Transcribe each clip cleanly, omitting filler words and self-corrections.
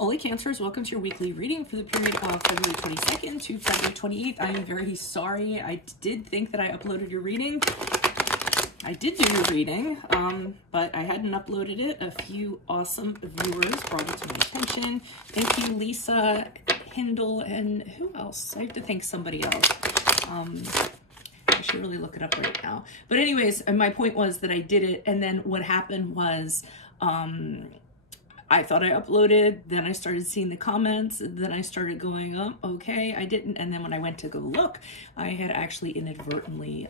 Only Cancers, welcome to your weekly reading for the period of February 22nd to February 28th. I am very sorry. I did think that I uploaded your reading. I did do your reading, but I hadn't uploaded it. A few awesome viewers brought it to my attention. Thank you, Lisa, Hindle, and who else? I have to thank somebody else. I should really look it up right now. But anyways, my point was that I did it, and then what happened was I thought I uploaded, then I started seeing the comments, then I started going, oh, okay, I didn't. And then when I went to go look, I had actually inadvertently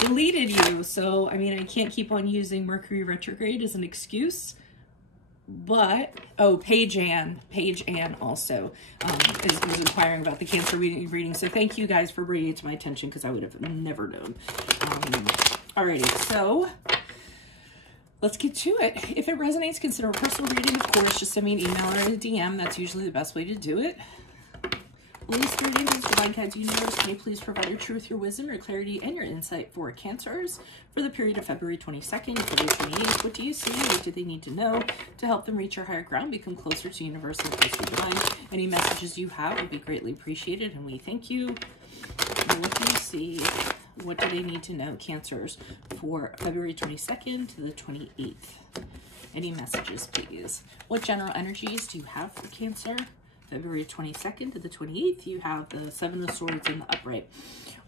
deleted you. So, I mean, I can't keep on using Mercury retrograde as an excuse. But, oh, Paige Ann also was inquiring about the Cancer reading. So thank you guys for bringing it to my attention because I would have never known. Alrighty, so let's get to it. If it resonates, consider a personal reading. Of course, just send me an email or a DM. That's usually the best way to do it. Holy Spirit, angels, divine guides, universe, may please provide your truth, your wisdom, your clarity, and your insight for Cancers for the period of February 22nd to February 28th. What do you see? What do they need to know to help them reach your higher ground, become closer to universe and closer to divine? Any messages you have would be greatly appreciated, and we thank you. What do you see? What do they need to know, Cancers, for February 22nd to the 28th? Any messages, please? What general energies do you have for Cancer? February 22nd to the 28th, you have the Seven of Swords in the upright.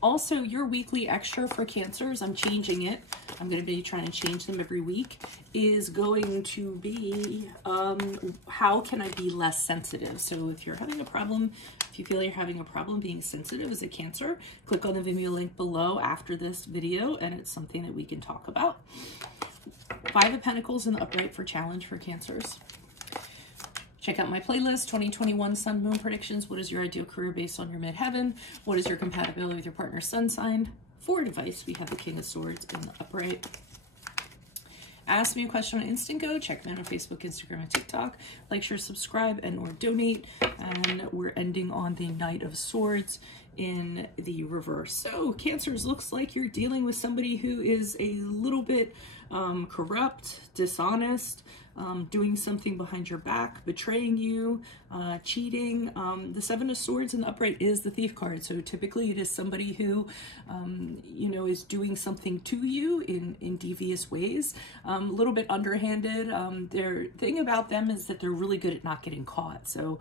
Also, your weekly extra for Cancers, I'm changing it. I'm going to be trying to change them every week, is going to be how can I be less sensitive? So if you're having a problem, if you feel you're having a problem being sensitive as a Cancer, click on the Vimeo link below after this video, and it's something that we can talk about. Five of Pentacles in the upright for challenge for Cancers. Check out my playlist, 2021 Sun Moon Predictions. What is your ideal career based on your midheaven? What is your compatibility with your partner's sun sign? For advice, we have the King of Swords in the upright. Ask me a question on Instant Go. Check me out on Facebook, Instagram, and TikTok. Like, share, subscribe, and or donate. And we're ending on the Knight of Swords in the reverse. So, Cancers, looks like you're dealing with somebody who is a little bit corrupt, dishonest, doing something behind your back, betraying you, cheating. The Seven of Swords in the upright is the Thief card. So typically it is somebody who, you know, is doing something to you in devious ways, a little bit underhanded. Their thing about them is that they're really good at not getting caught. So,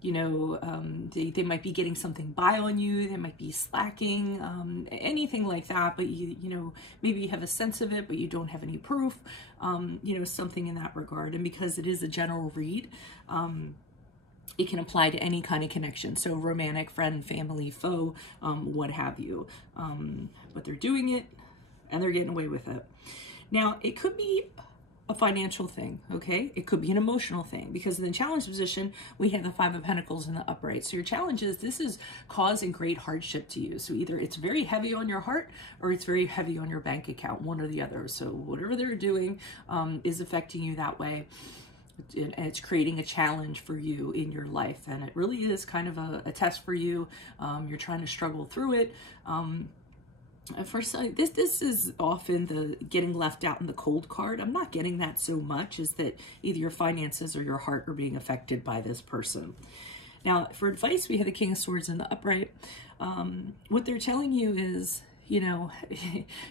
you know, they might be getting something by on you. They might be slacking, anything like that. But you know, maybe you have a sense of it, but you don't have any proof. You know, something in that regard. And because it is a general read, it can apply to any kind of connection. So romantic, friend, family, foe, what have you. But they're doing it and they're getting away with it. Now, it could be a financial thing, okay? It could be an emotional thing, because in the challenge position, we have the Five of Pentacles in the upright. So your challenge is, this is causing great hardship to you. So either it's very heavy on your heart or it's very heavy on your bank account, one or the other. So whatever they're doing is affecting you that way. And it's creating a challenge for you in your life. And it really is kind of a test for you. You're trying to struggle through it. First, this is often the getting left out in the cold card. I'm not getting that so much, is that either your finances or your heart are being affected by this person. Now, for advice, we have the King of Swords in the upright. What they're telling you is, you know,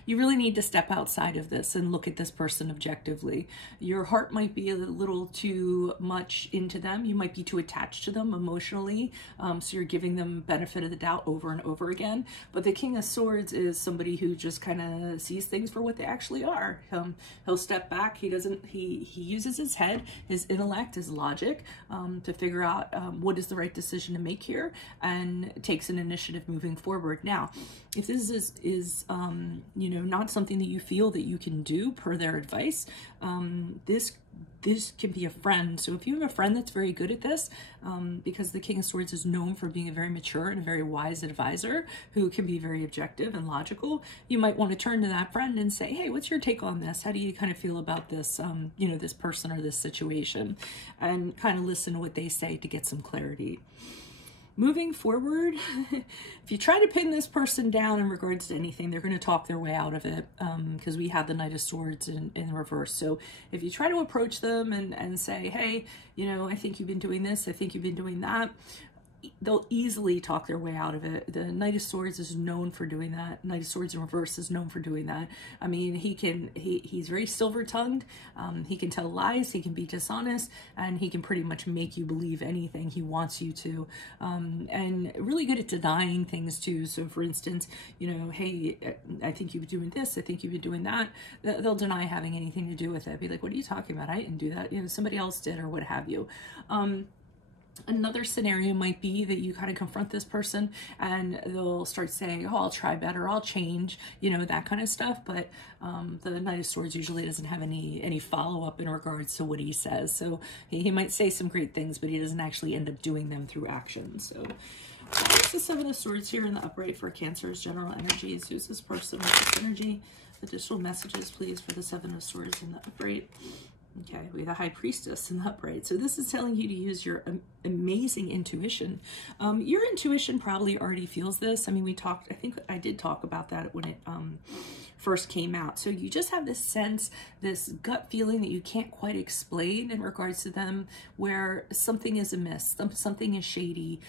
you really need to step outside of this and look at this person objectively. Your heart might be a little too much into them. You might be too attached to them emotionally. So you're giving them benefit of the doubt over and over again. But the King of Swords is somebody who just kind of sees things for what they actually are. He'll step back. He uses his head, his intellect, his logic to figure out what is the right decision to make here, and takes an initiative moving forward. Now, if this is you know, not something that you feel that you can do per their advice, this can be a friend. So if you have a friend that's very good at this, because the King of Swords is known for being a very mature and a very wise advisor who can be very objective and logical, you might want to turn to that friend and say, hey, what's your take on this? How do you kind of feel about this, you know, this person or this situation? And kind of listen to what they say to get some clarity. moving forward, if you try to pin this person down in regards to anything, they're going to talk their way out of it, because we have the Knight of Swords in reverse. So if you try to approach them and say, hey, you know, I think you've been doing this, I think you've been doing that, they'll easily talk their way out of it. The Knight of Swords is known for doing that. Knight of Swords in reverse is known for doing that. I mean, he's very silver-tongued. He can tell lies, he can be dishonest, and he can pretty much make you believe anything he wants you to. And really good at denying things too. So for instance, you know, hey, I think you've been doing this, I think you've been doing that. They'll deny having anything to do with it. Be like, what are you talking about? I didn't do that. You know, somebody else did, or what have you. Another scenario might be that you kind of confront this person and they'll start saying, oh, I'll try better, I'll change, you know, that kind of stuff. But the Knight of Swords usually doesn't have any follow-up in regards to what he says. So he might say some great things, but he doesn't actually end up doing them through action. So what's the Seven of Swords here in the upright for Cancer's general energies? Who's this person with this energy? Additional messages, please, for the Seven of Swords in the upright. Okay, we have the High Priestess in the upright. So this is telling you to use your amazing intuition. Your intuition probably already feels this. I mean, I think I did talk about that when it first came out. So you just have this sense, this gut feeling that you can't quite explain in regards to them, where something is amiss, something is shady,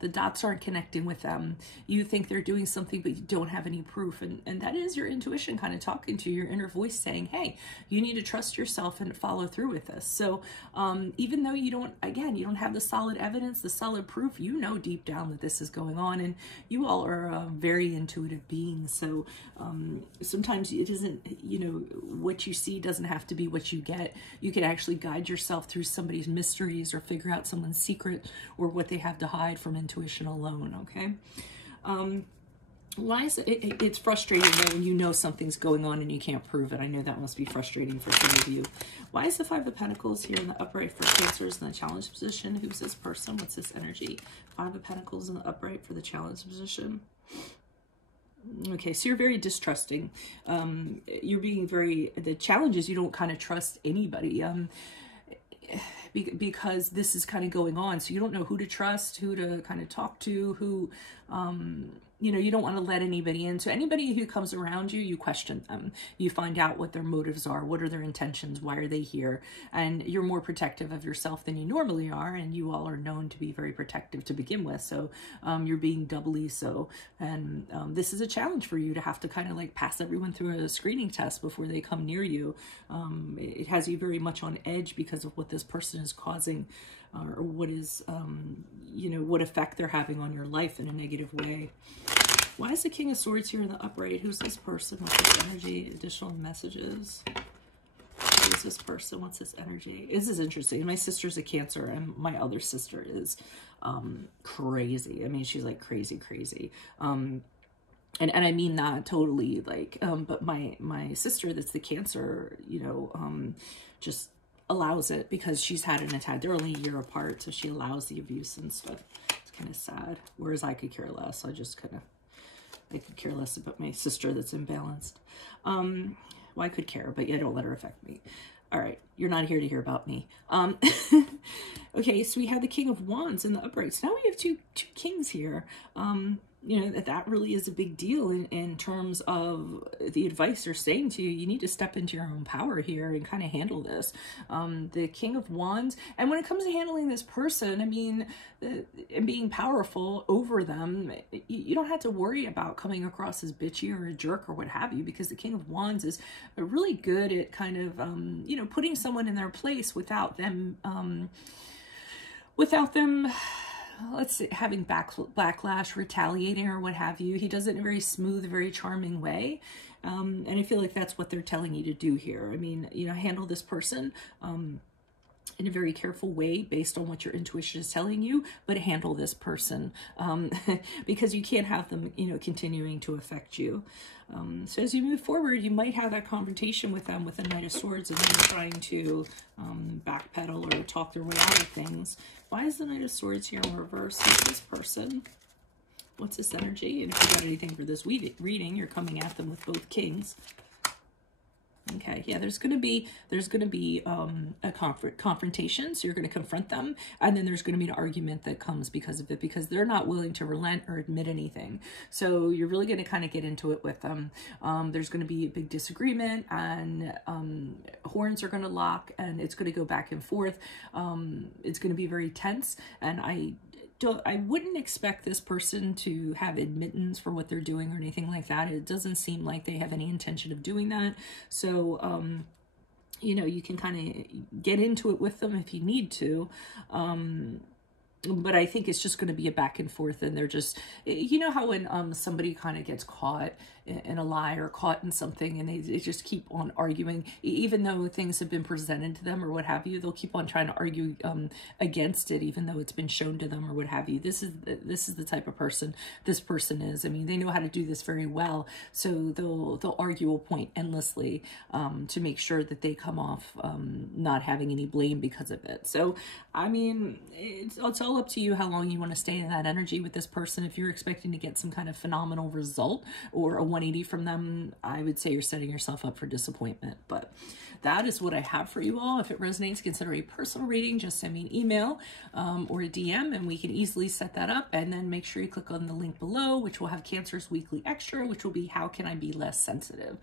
the dots aren't connecting with them. You think they're doing something, but you don't have any proof. And that is your intuition kind of talking to your inner voice saying, hey, you need to trust yourself and follow through with this. So even though you don't have the solid evidence, the solid proof, you know deep down that this is going on, and you all are very intuitive beings. So sometimes it isn't, you know, what you see doesn't have to be what you get. You can actually guide yourself through somebody's mysteries or figure out someone's secret or what they have to hide from intuition alone, okay? Why is it's frustrating though when you know something's going on and you can't prove it. I know that must be frustrating for some of you. Why is the Five of Pentacles here in the upright for Cancers in the challenge position? Who's this person? What's this energy? Five of Pentacles in the upright for the challenge position. Okay, so you're very distrusting. You're being the challenge is you don't kind of trust anybody. Because this is kind of going on. So you don't know who to trust, who to kind of talk to, who, you know, you don't want to let anybody in. So anybody who comes around you, you question them. You find out what their motives are. What are their intentions? Why are they here? And you're more protective of yourself than you normally are. And you all are known to be very protective to begin with. So you're being doubly so. And this is a challenge for you to have to kind of like pass everyone through a screening test before they come near you. It has you very much on edge because of what this person is causing, or what is, you know, what effect they're having on your life in a negative way. Why is the King of Swords here in the upright? Who's this person? What's this energy? Additional messages. Who's this person? What's this energy? This is interesting. My sister's a Cancer and my other sister is crazy. I mean, she's like crazy. And I mean that totally, like, but my sister that's the Cancer, you know, just allows it because she's had an attack. They're only a year apart, so she allows the abuse and stuff. It's kind of sad. Whereas I could care less. I could care less about my sister that's imbalanced. Well, I could care, but yeah, don't let her affect me. All right, you're not here to hear about me. Okay, so we have the King of Wands in the upright. So now we have two kings here. You know, that really is a big deal in terms of the advice they're saying to you. You need to step into your own power here and kind of handle this. The King of Wands, and when it comes to handling this person, I mean, and being powerful over them, you don't have to worry about coming across as bitchy or a jerk or what have you, because the King of Wands is really good at kind of, you know, putting someone in their place without them, let's say, having backlash, retaliating, or what have you. He does it in a very smooth, very charming way. And I feel like that's what they're telling you to do here. I mean, you know, handle this person in a very careful way based on what your intuition is telling you, but handle this person because you can't have them, you know, continuing to affect you. So as you move forward, you might have that confrontation with them with the Knight of Swords and then trying to backpedal or talk their way out of things. Why is the Knight of Swords here in reverse? Who's this person? What's this energy? And if you got anything for this reading, you're coming at them with both kings. Okay, yeah, there's gonna be a confrontation, so you're gonna confront them, and then there's gonna be an argument that comes because of it, because they're not willing to relent or admit anything. So you're really gonna kind of get into it with them. There's gonna be a big disagreement, and horns are gonna lock, and it's gonna go back and forth. It's gonna be very tense, and I wouldn't expect this person to have admittance for what they're doing or anything like that. It doesn't seem like they have any intention of doing that. So, you know, you can kind of get into it with them if you need to. But I think it's just going to be a back and forth, and they're just, you know how when somebody kind of gets caught in a lie or caught in something, and they just keep on arguing, even though things have been presented to them or what have you, they'll keep on trying to argue against it, even though it's been shown to them or what have you. This is the type of person this person is. I mean, they know how to do this very well, so they'll argue a point endlessly to make sure that they come off not having any blame because of it. So, I mean, it's all up to you how long you want to stay in that energy with this person. If you're expecting to get some kind of phenomenal result or a 180 from them, I would say you're setting yourself up for disappointment. But that is what I have for you all. If it resonates, consider a personal reading. Just send me an email or a DM, and we can easily set that up. And then make sure you click on the link below, which will have Cancer's Weekly Extra, which will be How Can I Be Less Sensitive?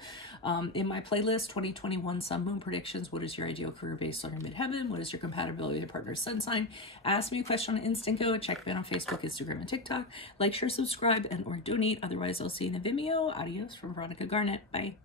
In my playlist, 2021 Sun Moon Predictions. What is your ideal career based on your midheaven? What is your compatibility with your partner's sun sign? Ask me a question on Instant Go. Check me out on Facebook, Instagram, and TikTok. Like, share, subscribe, and or donate. Otherwise, I'll see you in the Vimeo. Adios from Veronica Garnett. Bye.